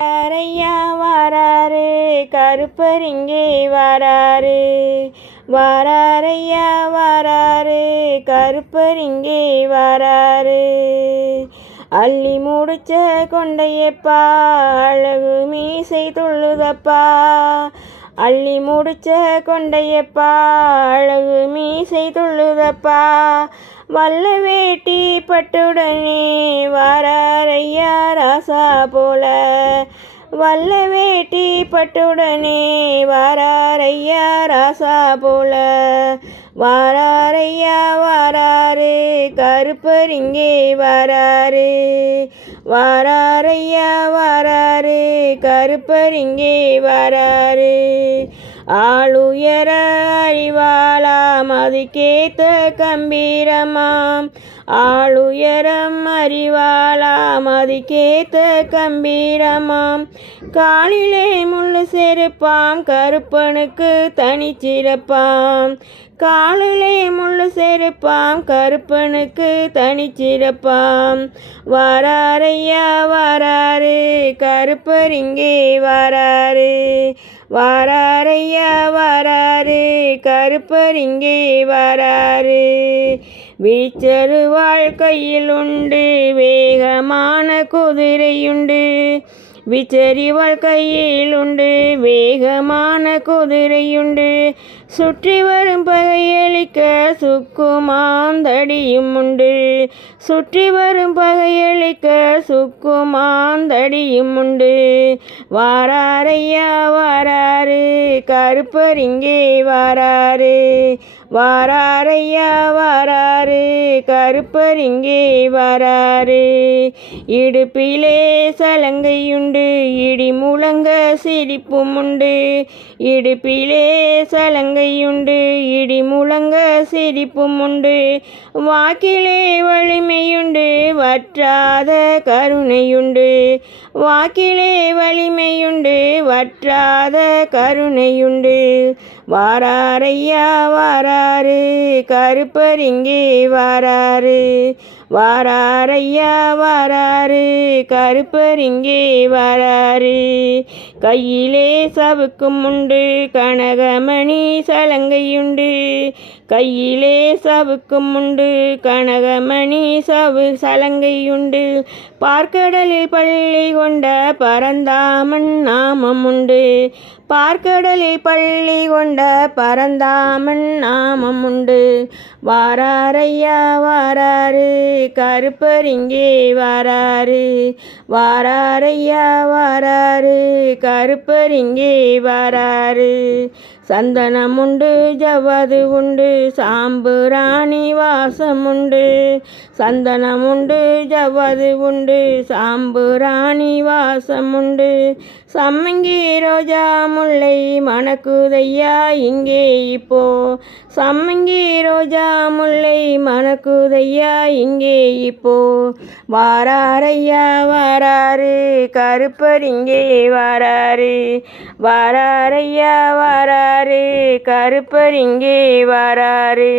வாராரையா வாராரு கருப்பர் இங்கே வாராரு. வாராரையா வாராரு கருப்பர் இங்கே வாராரு. அள்ளி முடிச்ச கொண்டையப்பா அழகு மீசை துள்ளுதப்பா. அள்ளி முடிச்ச கொண்டையப்பா அழகு மீசை துள்ளுதப்பா. வல்ல வேட்டி பட்டுடனே வாராரையா ராசா போல. வல்ல வேட்டி பட்டுடனே வாராரையா ராசா போல. வாராரையா வாராரு கருப்பர் இங்கே வாராரு. வாராரையா வாராரு கருப்பர் இங்கே வாராரு. ஆளுயர அறிவாளாம் அதுக்கேத்த கம்பீரமாம். ஆளுயரம் அறிவாளாம் அதுக்கேத்த கம்பீரமாம். காலிலே முள்ளு செருப்பாம் கருப்பனுக்கு தனிச்சிறப்பாம். காலிலே முள்ளு செருப்பாம் கருப்பனுக்கு தனிச்சிறப்பாம். வாராரையா வாராரு கருப்பர் இங்கே வாராரு. வாராரையா வாராரு கருப்பர் இங்கே வாராரு. வீச்சருவாள் கையில் உண்டு வேகமான குதிரையுண்டு. விச்சரிவாள் கையில் உண்டு வேகமான குதிரையுண்டு. சுற்றி வரும் பகையளிக்க சுக்குமாந்தடியும் உண்டு. சுற்றி வரும் பகையளிக்க சுக்குமாந்தடியும் உண்டு. வாராரையா வாராரு கருப்பர் இங்கே வாராரு. வாராரையா வாராரு கருப்பர் இங்கே வாராரு. இடுப்பிலே சலங்கையுண்டு இடி முழங்க சிரிப்பும் உண்டு. இடுப்பிலே சலங்கையுண்டு இடி முழங்க சிரிப்பும் உண்டு. வாக்கிலே வலிமையுண்டு வற்றாத கருணையுண்டு. வாக்கிலே வலிமையுண்டு வற்றாத கருணையுண்டு. வாராரையா வாராரு கருப்பர் இங்கே வாராரு. வாராரையா வாராரு கருப்பர் இங்கே வாராரு. கையிலே சவுக்கும் உண்டு கனகமணி சலங்கையுண்டு. கையிலே சவுக்கும் உண்டு கனகமணி சலங்கையுண்டு. பார்க்கடலில் பள்ளி கொண்ட பரந்தாமன் நாமம் உண்டு. பார்க்கடலில் பள்ளி கொண்ட பரந்தாமன் நாமம் உண்டு. வாராரையா வாராரு கருப்பர் இங்கே வாராரு. வாராரையா வாராரு கருப்பர் இங்கே வாராரு. சந்தனம் உண்டு ஜவ்வது உண்டு சாம்புராணி வாசம் உண்டு. சந்தனம் உண்டு ஜவ்வது உண்டு சாம்புராணி வாசம் உண்டு. சம்மங்கி ரோஜா முல்லை மணக்குதையா இங்கே இப்போ. சம்மங்கி ரோஜா முல்லை மணக்குதையா இங்கே இப்போ. வாராரையா வாராரு கருப்பர் இங்கே வாராரு. வாராரையா வாராரு கருப்பர் இங்கே வாராரு.